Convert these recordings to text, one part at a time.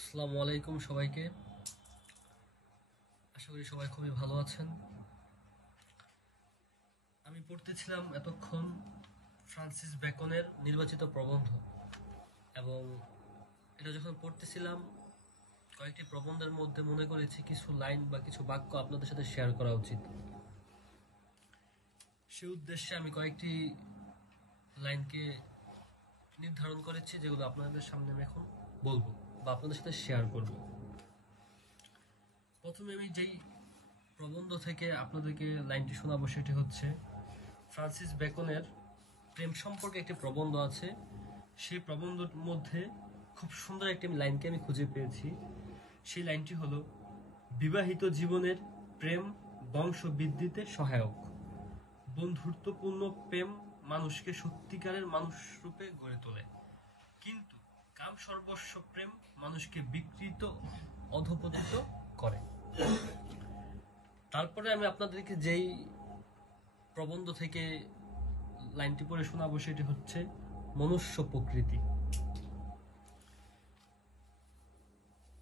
আসসালামু আলাইকুম সবাইকে। আশা করি সবাই খুবই ভালো আছেন। আমি পড়তেছিলাম এতক্ষণ ফ্রান্সিস বেকনের নির্বাচিত প্রবন্ধ, এবং এটা যখন পড়তেছিলাম কয়েকটি প্রবন্ধের মধ্যে মনে করেছি কিছু লাইন বা কিছু বাক্য আপনাদের সাথে শেয়ার করা উচিত। সে উদ্দেশ্যে আমি কয়েকটি লাইনকে নির্ধারণ করেছি, যেগুলো আপনাদের সামনে আমি এখন বলবো বা আপনাদের সাথে শেয়ার করব। প্রথমে আমি যেই প্রবন্ধ থেকে আপনাদেরকে লাইনটি শোনাবো সেটি হচ্ছে ফ্রান্সিস বেকনের প্রেম সম্পর্কে একটি প্রবন্ধ আছে। সেই প্রবন্ধের মধ্যে খুব সুন্দর একটি লাইনকে আমি খুঁজে পেয়েছি। সেই লাইনটি হলো, বিবাহিত জীবনের প্রেম বংশ বৃদ্ধিতে সহায়ক। বন্ধুত্বপূর্ণ প্রেম মানুষকে সত্যিকারের মানুষ রূপে গড়ে তোলে, কিন্তু কাম সর্বস্ব প্রেম মানুষকে বিকৃত অধঃপতিত করে। তারপরে আমি আপনাদেরকে যেই প্রবন্ধ থেকে লাইনটি পড়ে শোনাবো সেটি হচ্ছে মনুষ্য প্রকৃতি।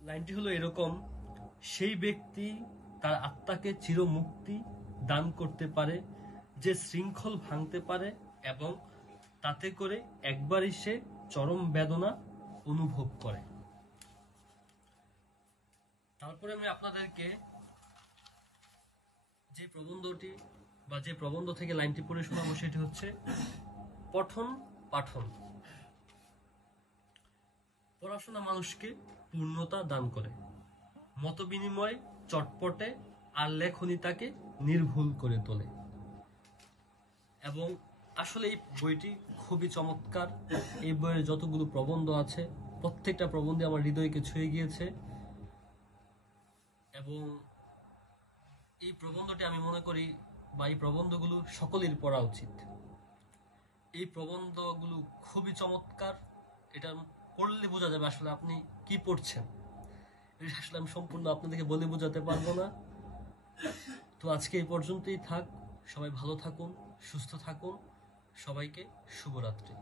লাইনটি হলো এরকম: সেই ব্যক্তি তার আত্মাকে চিরমুক্তি দান করতে পারে যে শৃঙ্খল ভাঙতে পারে, এবং তাতে করে একবারই সে চরম বেদনা অনুভব করে। তারপরে আমি আপনাদেরকে যে প্রবন্ধটি বা যে প্রবন্ধ থেকে লাইনটি পড়ে শোনাবো সেটি হচ্ছে পঠন পাঠন। পড়াশোনা মানুষকে পূর্ণতা দান করে, মতবিনিময় চটপটে, আর লেখনী তাকে নির্ভুল করে তোলে। এবং আসলে এই বইটি খুবই চমৎকার। এই বইয়ের যতগুলো প্রবন্ধ আছে প্রত্যেকটা প্রবন্ধে আমার হৃদয়কে ছুঁয়ে গিয়েছে, এবং এই প্রবন্ধটি আমি মনে করি বা এই প্রবন্ধগুলো সকলের পড়া উচিত। এই প্রবন্ধগুলো খুবই চমৎকার। এটা পড়লে বোঝা যাবে আসলে আপনি কি পড়ছেন। এটা আসলে আমি সম্পূর্ণ আপনাদেরকে বলে বোঝাতে পারবো না। তো আজকে এই পর্যন্তই থাক। সবাই ভালো থাকুন, সুস্থ থাকুন। সবাইকে শুভরাত্রি।